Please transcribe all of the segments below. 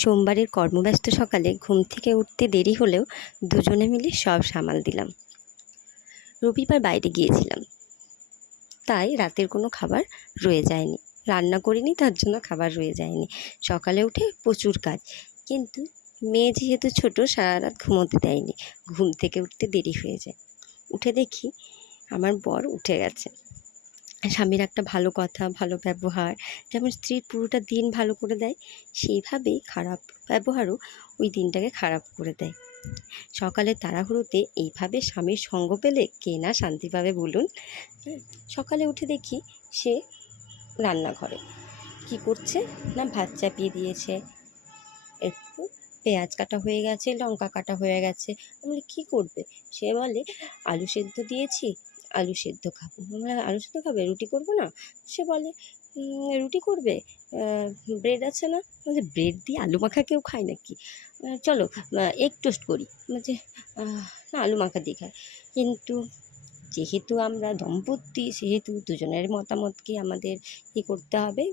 সোমবারের কর্মব্যস্ত সকালে ঘুম থেকে উঠতে দেরি হলেও দুজনে মিলে সব সামাল দিলাম। রবিবার বাইরে গিয়েছিলাম, তাই রাতের কোনো খাবার রয়ে যায়নি। রান্না করিনি, তার জন্য খাবার রয়ে যায়নি। সকালে উঠে প্রচুর কাজ, কিন্তু মেয়ে যেহেতু ছোট, সারা রাত ঘুমোতে দেয়নি। ঘুম থেকে উঠতে দেরি হয়ে যায়। উঠে দেখি আমার বর উঠে গেছে। স্বামীর একটা ভালো কথা, ভালো ব্যবহার যেমন স্ত্রীর পুরোটা দিন ভালো করে দেয়, সেইভাবেই খারাপ ব্যবহারও ওই দিনটাকে খারাপ করে দেয়। সকালে তাড়াহুড়োতে এইভাবে স্বামীর সঙ্গ পেলে কে না শান্তি পাবে বলুন। সকালে উঠে দেখি সে রান্নাঘরে কি করছে না, ভাত চাপিয়ে দিয়েছে, একটু পেঁয়াজ কাটা হয়ে গেছে, লঙ্কা কাটা হয়ে গেছে। আমি কী করবে? সে বলে আলু সেদ্ধ দিয়েছি, আলু সেদ্ধ খাবো। আমরা আলু সেদ্ধ খাবে, রুটি করবো না? সে বলে রুটি করবে, ব্রেড আছে না? বলছে ব্রেড দিয়ে আলু মাখা কেউ খায় নাকি? চলো এগ টোস্ট করি। বলছে না, আলু মাখা দিয়ে খায়। কিন্তু যেহেতু আমরা দম্পতি, সেহেতু দুজনের মতামতকে আমাদের কী করতে হবে,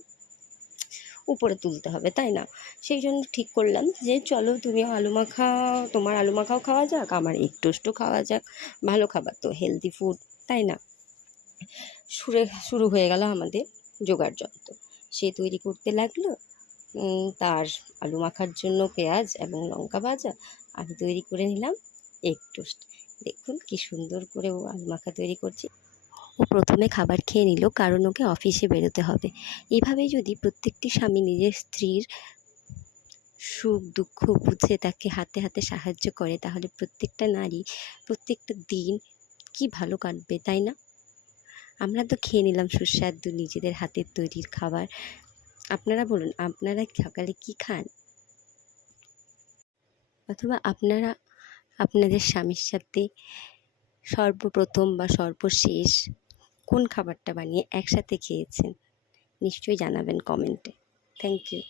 উপরে তুলতে হবে, তাই না? সেই জন্য ঠিক করলাম যে চলো তুমিও আলু মাখা, তোমার আলু মাখাও খাওয়া যাক, আমার এগ টোস্টও খাওয়া যাক। ভালো খাবার তো, হেলদি ফুড, তাই না? শুরু হয়ে গেল আমাদের জোগাড় যন্ত্র। সে তৈরি করতে লাগলো তার আলু মাখার জন্য পেঁয়াজ এবং লঙ্কা ভাজা। আমি তৈরি করে নিলাম এগ টোস্ট। দেখুন কি সুন্দর করে ও আলু মাখা তৈরি করছে। ও প্রথমে খাবার খেয়ে নিল, কারণ ওকে অফিসে বেরোতে হবে। এভাবেই যদি প্রত্যেকটি স্বামী নিজের স্ত্রীর সুখ দুঃখ বুঝে তাকে হাতে হাতে সাহায্য করে, তাহলে প্রত্যেকটা নারী প্রত্যেকটা দিন কি ভালো কাটবে, তাই না? আমরা তো খেয়ে নিলাম সুস্বাদু নিজেদের হাতের তৈরির খাবার। আপনারা বলুন, আপনারা সকালে কি খান? অথবা আপনারা আপনাদের স্বামীর সাথে সর্বপ্রথম বা সর্বশেষ কোন খাবারটা বানিয়ে একসাথে খেয়েছেন? নিশ্চয়ই জানাবেন কমেন্টে। Thank you.